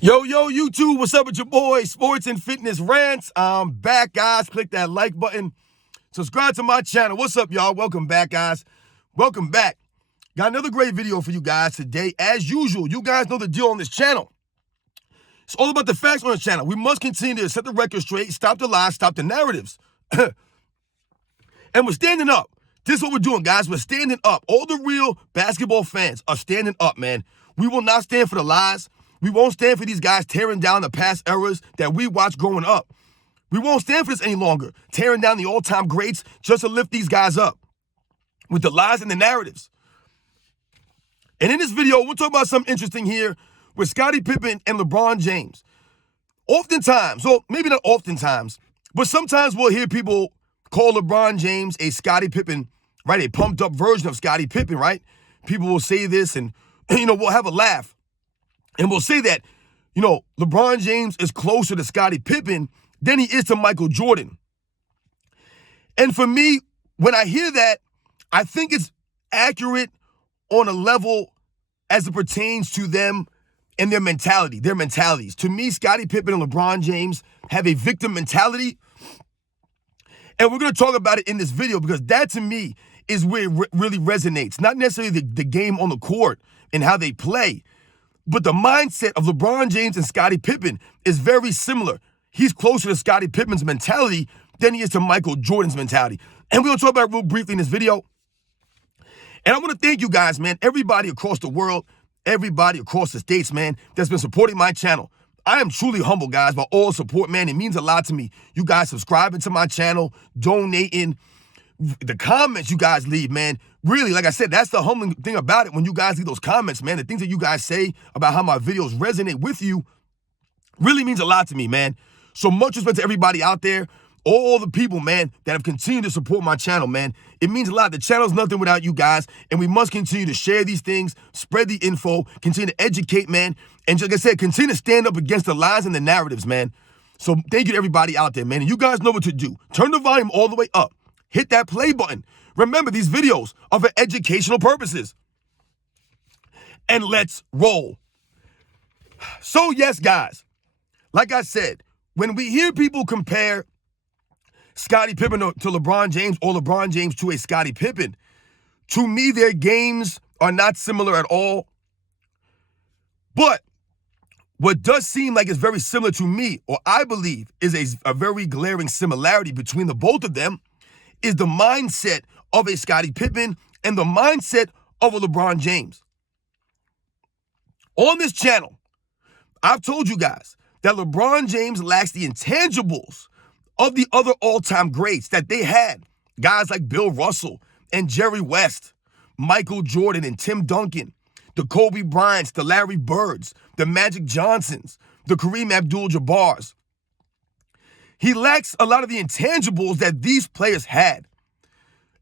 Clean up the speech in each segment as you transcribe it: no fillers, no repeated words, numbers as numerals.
Yo, YouTube, what's up with your boy, Sports and Fitness Rants? I'm back, guys. Click that like button. Subscribe to my channel. What's up, y'all? Welcome back, guys. Welcome back. Got another great video for you guys today. As usual, you guys know the deal on this channel. It's all about the facts on the channel. We must continue to set the record straight, stop the lies, stop the narratives. And we're standing up. This is what we're doing, guys. We're standing up. All the real basketball fans are standing up, man. We will not stand for the lies. We won't stand for these guys tearing down the past eras that we watched growing up. We won't stand for this any longer, tearing down the all-time greats just to lift these guys up with the lies and the narratives. And in this video, we'll talk about something interesting here with Scottie Pippen and LeBron James. Oftentimes, or maybe not oftentimes, but sometimes we'll hear people call LeBron James a Scottie Pippen, right? A pumped-up version of Scottie Pippen, right? People will say this and, we'll have a laugh. And we'll say that, LeBron James is closer to Scottie Pippen than he is to Michael Jordan. And for me, when I hear that, I think it's accurate on a level as it pertains to them and their mentality, their mentalities. To me, Scottie Pippen and LeBron James have a victim mentality. And we're going to talk about it in this video because that, to me, is where it really resonates. Not necessarily the game on the court and how they play, but the mindset of LeBron James and Scottie Pippen is very similar. He's closer to Scottie Pippen's mentality than he is to Michael Jordan's mentality. And we're going to talk about it real briefly in this video. And I want to thank you guys, man, everybody across the world, everybody across the states, man, that's been supporting my channel. I am truly humbled, guys, by all support, man. It means a lot to me. You guys subscribing to my channel, donating, the comments you guys leave, man. Really, like I said, that's the humbling thing about it when you guys leave those comments, man. The things that you guys say about how my videos resonate with you really means a lot to me, man. So much respect to everybody out there, all the people, man, that have continued to support my channel, man. It means a lot. The channel's nothing without you guys, and we must continue to share these things, spread the info, continue to educate, man, and like I said, continue to stand up against the lies and the narratives, man. So thank you to everybody out there, man, and you guys know what to do. Turn the volume all the way up. Hit that play button. Remember, these videos are for educational purposes. And let's roll. So yes, guys, like I said, when we hear people compare Scottie Pippen to LeBron James or LeBron James to a Scottie Pippen, to me, their games are not similar at all. But what does seem like is very similar to me, or I believe is a very glaring similarity between the both of them, is the mindset of a Scottie Pippen and the mindset of a LeBron James. On this channel, I've told you guys that LeBron James lacks the intangibles of the other all-time greats that they had. Guys like Bill Russell and Jerry West, Michael Jordan and Tim Duncan, the Kobe Bryants, the Larry Birds, the Magic Johnsons, the Kareem Abdul-Jabbars. He lacks a lot of the intangibles that these players had.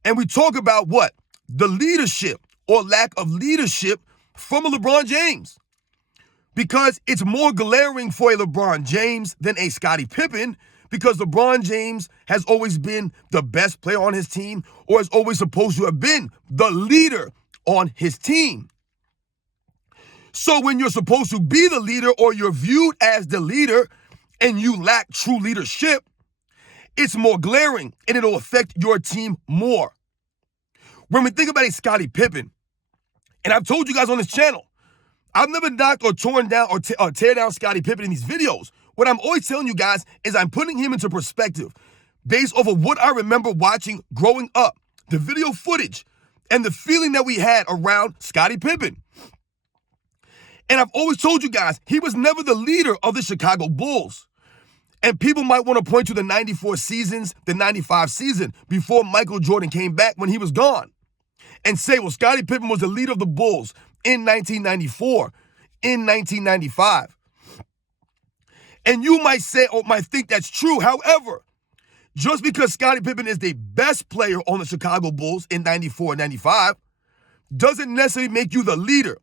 And we talk about what? The leadership or lack of leadership from a LeBron James. Because it's more glaring for a LeBron James than a Scottie Pippen, because LeBron James has always been the best player on his team, or is always supposed to have been the leader on his team. So when you're supposed to be the leader, or you're viewed as the leader, and you lack true leadership, it's more glaring and it'll affect your team more. When we think about a Scottie Pippen, and I've told you guys on this channel, I've never knocked or torn down or tear down Scottie Pippen in these videos. What I'm always telling you guys is I'm putting him into perspective based off of what I remember watching growing up, the video footage, and the feeling that we had around Scottie Pippen. And I've always told you guys, he was never the leader of the Chicago Bulls. And people might want to point to the 94 seasons, the 95 season, before Michael Jordan came back when he was gone, and say, well, Scottie Pippen was the leader of the Bulls in 1994, in 1995. And you might say, or might think that's true. However, just because Scottie Pippen is the best player on the Chicago Bulls in 94 and 95, doesn't necessarily make you the leader.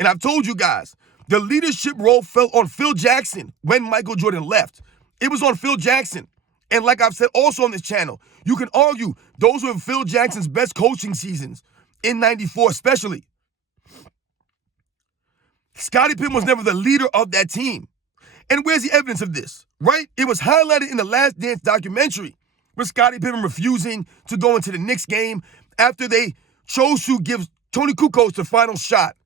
And I've told you guys, the leadership role fell on Phil Jackson when Michael Jordan left. It was on Phil Jackson. And like I've said also on this channel, you can argue those were Phil Jackson's best coaching seasons in 94 especially. Scottie Pippen was never the leader of that team. And where's the evidence of this, right? It was highlighted in the Last Dance documentary with Scottie Pippen refusing to go into the Knicks game after they chose to give Tony Kukoc the final shot.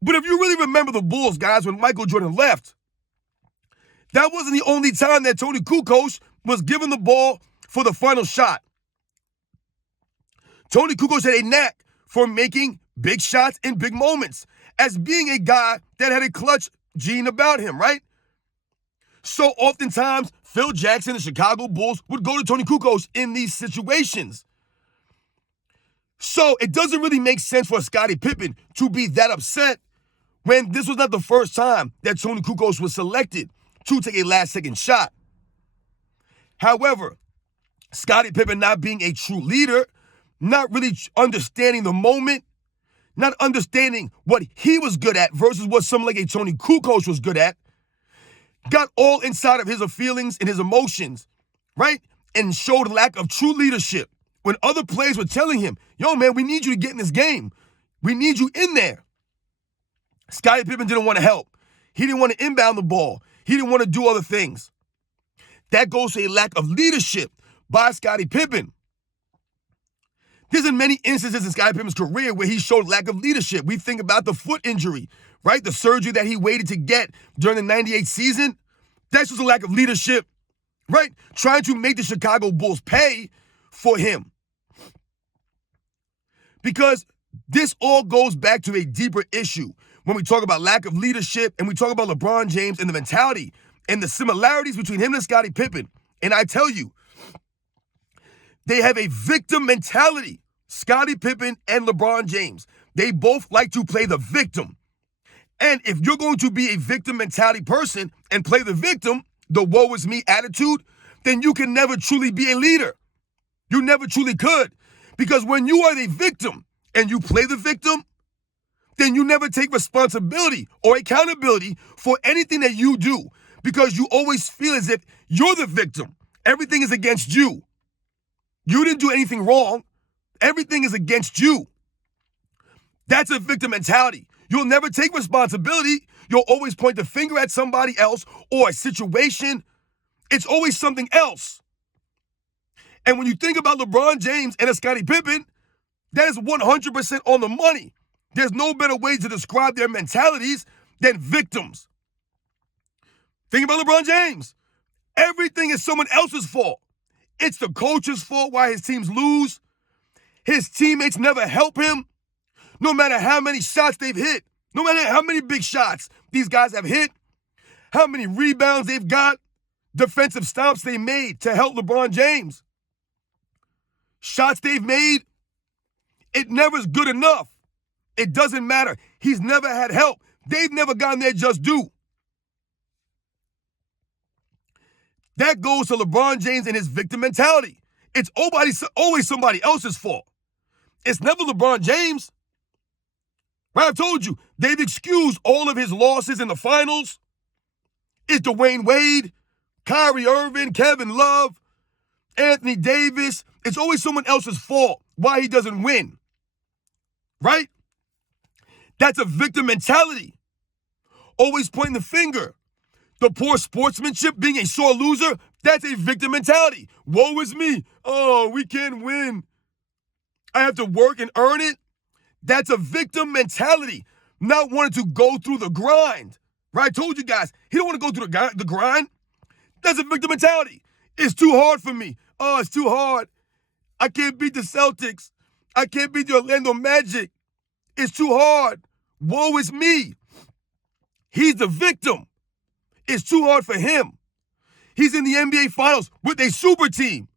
But if you really remember the Bulls, guys, when Michael Jordan left, that wasn't the only time that Tony Kukoc was given the ball for the final shot. Tony Kukoc had a knack for making big shots in big moments, as being a guy that had a clutch gene about him, right? So oftentimes, Phil Jackson, the Chicago Bulls, would go to Tony Kukoc in these situations. So it doesn't really make sense for Scottie Pippen to be that upset when this was not the first time that Tony Kukoc was selected to take a last-second shot. However, Scottie Pippen not being a true leader, not really understanding the moment, not understanding what he was good at versus what someone like a Tony Kukoc was good at, got all inside of his feelings and his emotions, right? And showed lack of true leadership when other players were telling him, yo, man, we need you to get in this game. We need you in there. Scottie Pippen didn't want to help. He didn't want to inbound the ball. He didn't want to do other things. That goes to a lack of leadership by Scottie Pippen. There's been many instances in Scottie Pippen's career where he showed lack of leadership. We think about the foot injury, right? The surgery that he waited to get during the 98 season. That's just a lack of leadership, right? Trying to make the Chicago Bulls pay for him. Because this all goes back to a deeper issue when we talk about lack of leadership and we talk about LeBron James and the mentality and the similarities between him and Scottie Pippen. And I tell you, they have a victim mentality. Scottie Pippen and LeBron James. They both like to play the victim. And if you're going to be a victim mentality person and play the victim, the woe is me attitude, then you can never truly be a leader. You never truly could. Because when you are the victim and you play the victim, then you never take responsibility or accountability for anything that you do. Because you always feel as if you're the victim. Everything is against you. You didn't do anything wrong. Everything is against you. That's a victim mentality. You'll never take responsibility. You'll always point the finger at somebody else or a situation. It's always something else. And when you think about LeBron James and a Scottie Pippen, that is 100% on the money. There's no better way to describe their mentalities than victims. Think about LeBron James. Everything is someone else's fault. It's the coach's fault why his teams lose. His teammates never help him. No matter how many shots they've hit, no matter how many big shots these guys have hit, how many rebounds they've got, defensive stops they made to help LeBron James, shots they've made, it never is good enough. It doesn't matter. He's never had help. They've never gotten their just due. That goes to LeBron James and his victim mentality. It's always somebody else's fault. It's never LeBron James. Right? I've told you, they've excused all of his losses in the finals. It's Dwayne Wade, Kyrie Irving, Kevin Love, Anthony Davis. It's always someone else's fault why he doesn't win. Right? That's a victim mentality. Always pointing the finger. The poor sportsmanship, being a sore loser, that's a victim mentality. Woe is me. Oh, we can't win. I have to work and earn it. That's a victim mentality. Not wanting to go through the grind. Right? I told you guys, he don't want to go through the grind. That's a victim mentality. It's too hard for me. Oh, it's too hard. I can't beat the Celtics. I can't beat the Orlando Magic. It's too hard. Woe is me. He's the victim. It's too hard for him. He's in the NBA Finals with a super team.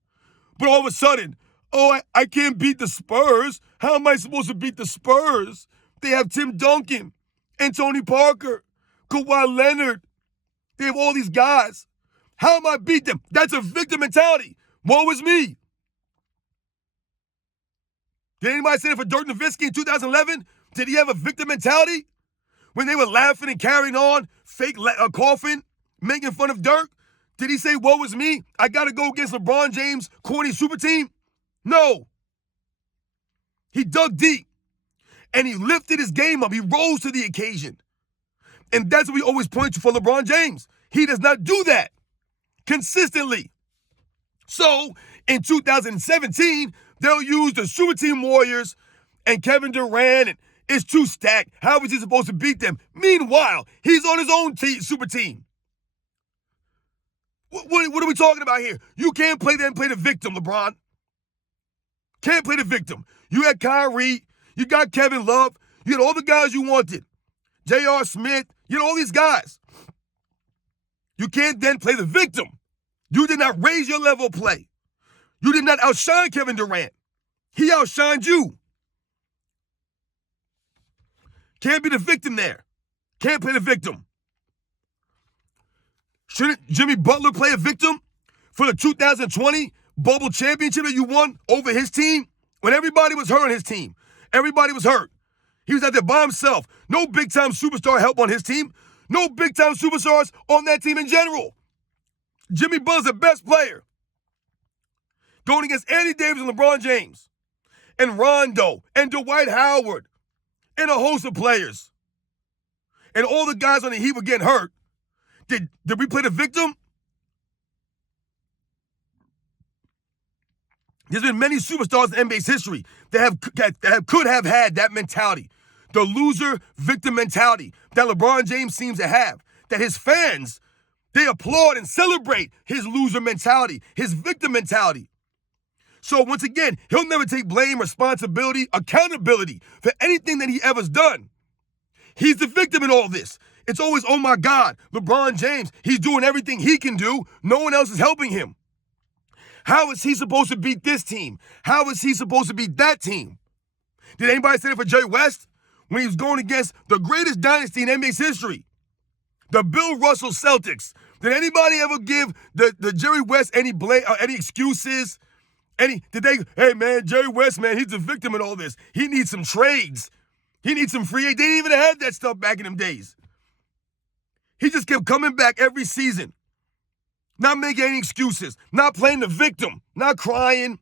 But all of a sudden, oh, I can't beat the Spurs. How am I supposed to beat the Spurs? They have Tim Duncan and Tony Parker, Kawhi Leonard. They have all these guys. How am I beat them? That's a victim mentality. Woe is me. Did anybody say that for Dirk Nowitzki in 2011? Did he have a victim mentality? When they were laughing and carrying on, fake coughing, making fun of Dirk? Did he say, woe is me? I got to go against LeBron James' corny super team? No. He dug deep, and he lifted his game up. He rose to the occasion. And that's what we always point to for LeBron James. He does not do that consistently. So in 2017, they'll use the Super Team Warriors and Kevin Durant, and it's too stacked. How is he supposed to beat them? Meanwhile, he's on his own super team. What are we talking about here? You can't play the victim, LeBron. Can't play the victim. You had Kyrie, you got Kevin Love, you had all the guys you wanted. J.R. Smith, you had all these guys. You can't then play the victim. You did not raise your level of play. You did not outshine Kevin Durant. He outshined you. Can't be the victim there. Can't play the victim. Shouldn't Jimmy Butler play a victim for the 2020 bubble championship that you won over his team? When everybody was hurt on his team. Everybody was hurt. He was out there by himself. No big-time superstar help on his team. No big-time superstars on that team in general. Jimmy Butler's the best player. Going against Anthony Davis and LeBron James. And Rondo. And Dwight Howard. And a host of players. And all the guys on the Heat were getting hurt. Did we play the victim? There's been many superstars in NBA's history that could have had that mentality. The loser victim mentality that LeBron James seems to have. That his fans, they applaud and celebrate his loser mentality, his victim mentality. So once again, he'll never take blame, responsibility, accountability for anything that he ever's done. He's the victim in all this. It's always, oh my God, LeBron James, he's doing everything he can do. No one else is helping him. How is he supposed to beat this team? How is he supposed to beat that team? Did anybody say that for Jerry West when he was going against the greatest dynasty in NBA's history? The Bill Russell Celtics. Did anybody ever give the Jerry West any blame, any excuses? Did they, hey man, Jerry West, man, he's the victim in all this. He needs some trades. He needs some free agents. They didn't even have that stuff back in them days. He just kept coming back every season. Not making any excuses, not playing the victim, not crying,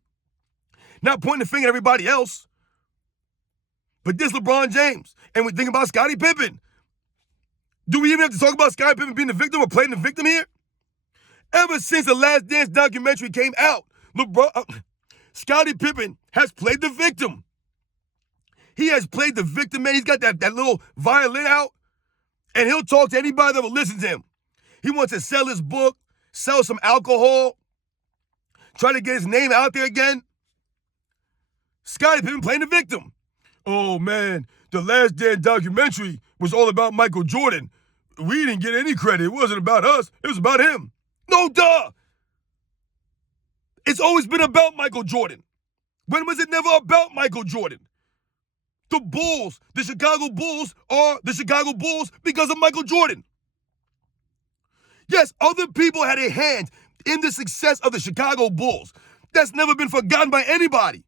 not pointing the finger at everybody else. But this LeBron James, and we think about Scottie Pippen. Do we even have to talk about Scottie Pippen being the victim or playing the victim here? Ever since the Last Dance documentary came out, Scottie Pippen has played the victim. He has played the victim, man. He's got that little violin out, and he'll talk to anybody that will listen to him. He wants to sell his book, sell some alcohol, try to get his name out there again. Scottie Pippen playing the victim. Oh, man, the Last Dance documentary was all about Michael Jordan. We didn't get any credit. It wasn't about us. It was about him. No, duh. It's always been about Michael Jordan. When was it never about Michael Jordan? The Bulls, the Chicago Bulls, are the Chicago Bulls because of Michael Jordan. Yes, other people had a hand in the success of the Chicago Bulls. That's never been forgotten by anybody.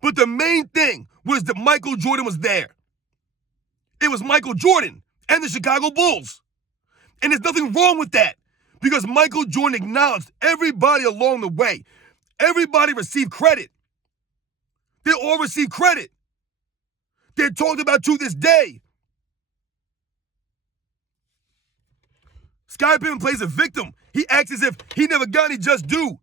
But the main thing was that Michael Jordan was there. It was Michael Jordan and the Chicago Bulls. And there's nothing wrong with that because Michael Jordan acknowledged everybody along the way. Everybody received credit. They all received credit. They're talked about to this day. Scottie Pippen plays a victim. He acts as if he never got any just due.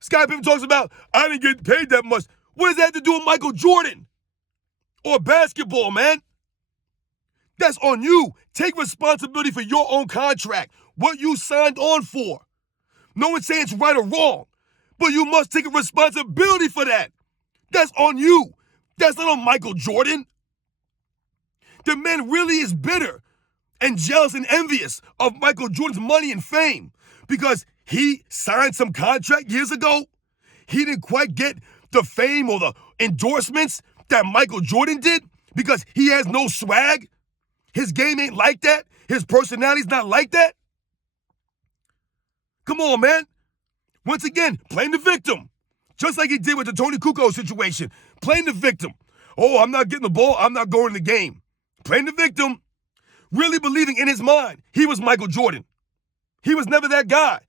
Scottie Pippen talks about, I didn't get paid that much. What does that have to do with Michael Jordan? Or basketball, man? That's on you. Take responsibility for your own contract, what you signed on for. No one's saying it's right or wrong, but you must take a responsibility for that. That's on you. That's not on Michael Jordan. The man really is bitter and jealous and envious of Michael Jordan's money and fame because he signed some contract years ago. He didn't quite get the fame or the endorsements that Michael Jordan did because he has no swag. His game ain't like that. His personality's not like that. Come on, man. Once again, playing the victim. Just like he did with the Tony Kukoc situation. Playing the victim. Oh, I'm not getting the ball. I'm not going to the game. Playing the victim. Really believing in his mind he was Michael Jordan. He was never that guy.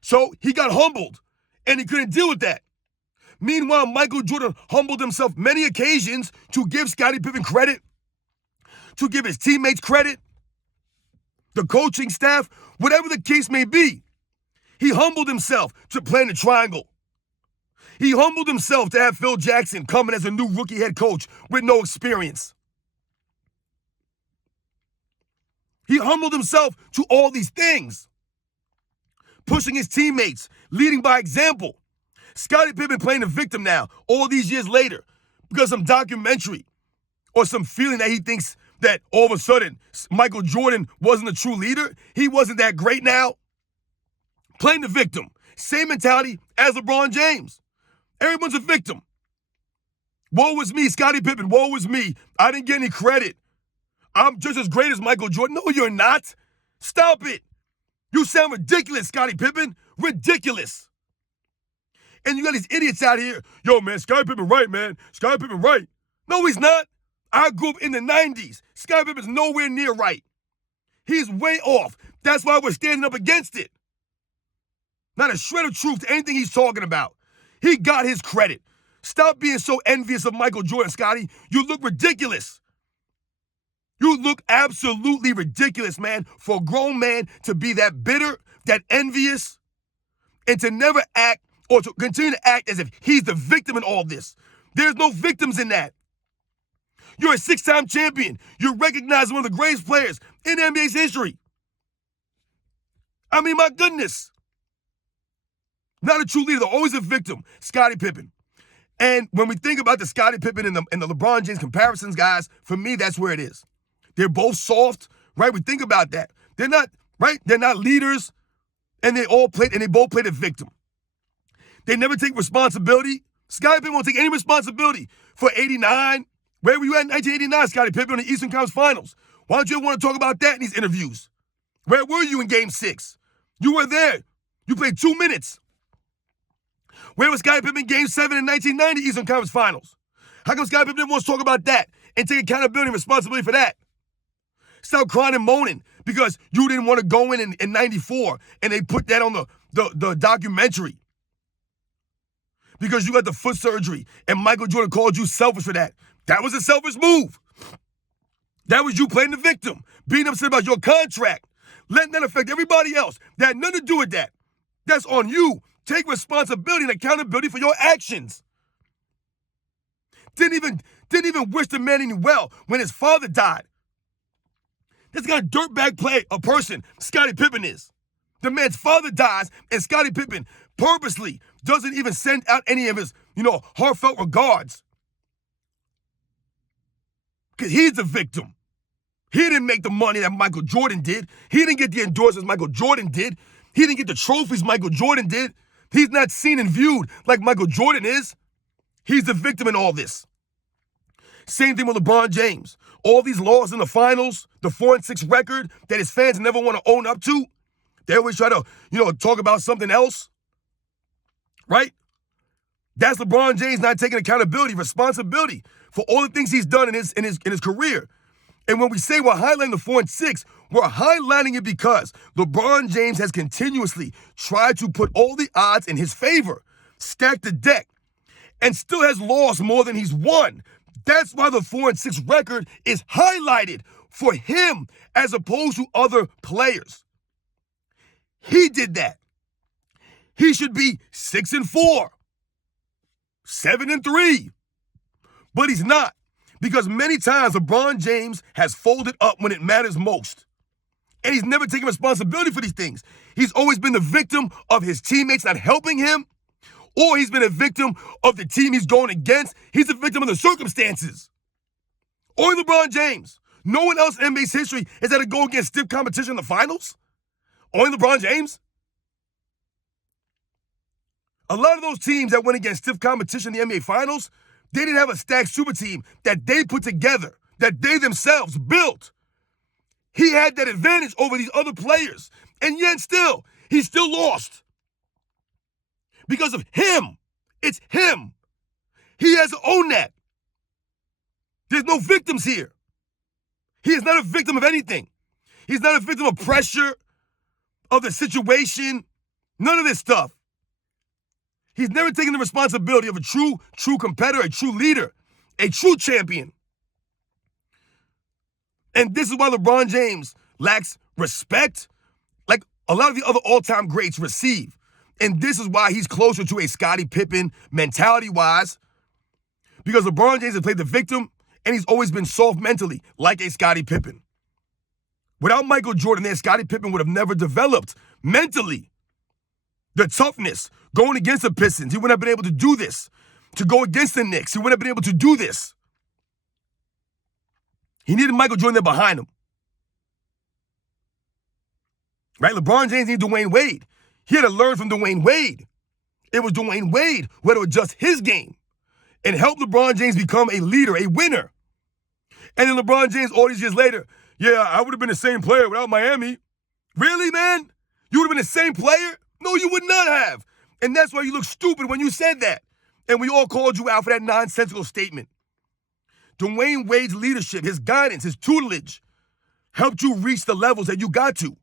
So he got humbled, and he couldn't deal with that. Meanwhile, Michael Jordan humbled himself many occasions to give Scottie Pippen credit, to give his teammates credit. the coaching staff, whatever the case may be. He humbled himself to play in the triangle. He humbled himself to have Phil Jackson coming as a new rookie head coach with no experience. He humbled himself to all these things. Pushing his teammates, leading by example. Scottie Pippen playing the victim now, all these years later, because some documentary or some feeling that he thinks that all of a sudden Michael Jordan wasn't a true leader. He wasn't that great now. Playing the victim. Same mentality as LeBron James. Everyone's a victim. Woe was me, Scottie Pippen. Woe was me. I didn't get any credit. I'm just as great as Michael Jordan. No, you're not. Stop it. You sound ridiculous, Scottie Pippen. Ridiculous. And you got these idiots out here. Yo, man, Scottie Pippen right, man. Scottie Pippen right. No, he's not. I grew up in the 90s. Scottie Pippen's nowhere near right. He's way off. That's why we're standing up against it. Not a shred of truth to anything he's talking about. He got his credit. Stop being so envious of Michael Jordan, Scottie. You look ridiculous. You look absolutely ridiculous, man, for a grown man to be that bitter, that envious, and to never act or to continue to act as if he's the victim in all this. There's no victims in that. You're a six-time champion. You're recognized as one of the greatest players in NBA's history. I mean, my goodness. Not a true leader, they're always a victim. Scottie Pippen. And when we think about the Scottie Pippen and the LeBron James comparisons, guys, for me, that's where it is. They're both soft, right? We think about that. They're not, right? They're not leaders, and they both played a victim. They never take responsibility. Scottie Pippen won't take any responsibility for 89. Where were you at in 1989, Scottie Pippen, in the Eastern Conference Finals? Why don't you want to talk about that in these interviews? Where were you in Game 6? You were there. You played 2 minutes. Where was Scottie Pippen in Game 7 in 1990 Eastern Conference Finals? How come Scottie Pippen wants to talk about that and take accountability and responsibility for that? Stop crying and moaning because you didn't want to go in 94 and they put that on the documentary. Because you got the foot surgery and Michael Jordan called you selfish for that. That was a selfish move. That was you playing the victim, being upset about your contract, letting that affect everybody else. That had nothing to do with that. That's on you. Take responsibility and accountability for your actions. Didn't even wish the man any well when his father died. This kind of dirtbag a person Scottie Pippen is. The man's father dies, and Scottie Pippen purposely doesn't even send out any of his, heartfelt regards. Because he's the victim. He didn't make the money that Michael Jordan did. He didn't get the endorsements Michael Jordan did. He didn't get the trophies Michael Jordan did. He's not seen and viewed like Michael Jordan is. He's the victim in all this. Same thing with LeBron James. All these losses in the finals, the 4-6 record that his fans never want to own up to. They always try to, talk about something else. Right? That's LeBron James not taking accountability, responsibility for all the things he's done in his career. And when we say we're highlighting the 4-6, we're highlighting it because LeBron James has continuously tried to put all the odds in his favor, stack the deck, and still has lost more than he's won. That's why the 4-6 record is highlighted for him as opposed to other players. He did that. He should be 6-4, 7-3, but he's not. Because many times LeBron James has folded up when it matters most. And he's never taken responsibility for these things. He's always been the victim of his teammates not helping him, or he's been a victim of the team he's going against. He's a victim of the circumstances. Only LeBron James. No one else in NBA's history has had to go against stiff competition in the finals. Only LeBron James. A lot of those teams that went against stiff competition in the NBA Finals, they didn't have a stacked super team that they put together, that they themselves built. He had that advantage over these other players, and yet still, he still lost. Because of him. It's him. He has to own that. There's no victims here. He is not a victim of anything. He's not a victim of pressure, of the situation, none of this stuff. He's never taken the responsibility of a true competitor, a true leader, a true champion. And this is why LeBron James lacks respect like a lot of the other all-time greats receive. And this is why he's closer to a Scottie Pippen mentality-wise, because LeBron James has played the victim, and he's always been soft mentally, like a Scottie Pippen. Without Michael Jordan there, Scottie Pippen would have never developed mentally the toughness going against the Pistons. He wouldn't have been able to do this. To go against the Knicks, he wouldn't have been able to do this. He needed Michael Jordan there behind him. Right? LeBron James needed Dwayne Wade. He had to learn from Dwayne Wade. It was Dwayne Wade who had to adjust his game and help LeBron James become a leader, a winner. And then LeBron James, all these years later, yeah, I would have been the same player without Miami. Really, man? You would have been the same player? No, you would not have. And that's why you look stupid when you said that. And we all called you out for that nonsensical statement. Dwayne Wade's leadership, his guidance, his tutelage helped you reach the levels that you got to.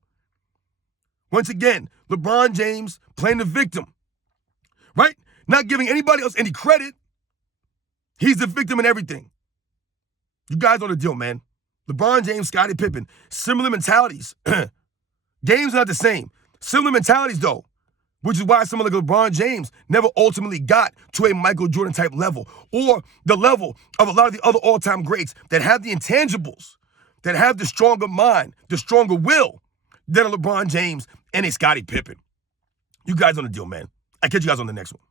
Once again, LeBron James playing the victim, right? Not giving anybody else any credit. He's the victim in everything. You guys know the deal, man. LeBron James, Scottie Pippen, similar mentalities. Games not the same. Similar mentalities, though, which is why someone like LeBron James never ultimately got to a Michael Jordan type level or the level of a lot of the other all-time greats that have the intangibles, that have the stronger mind, the stronger will than a LeBron James and a Scottie Pippen. You guys on the deal, man. I'll catch you guys on the next one.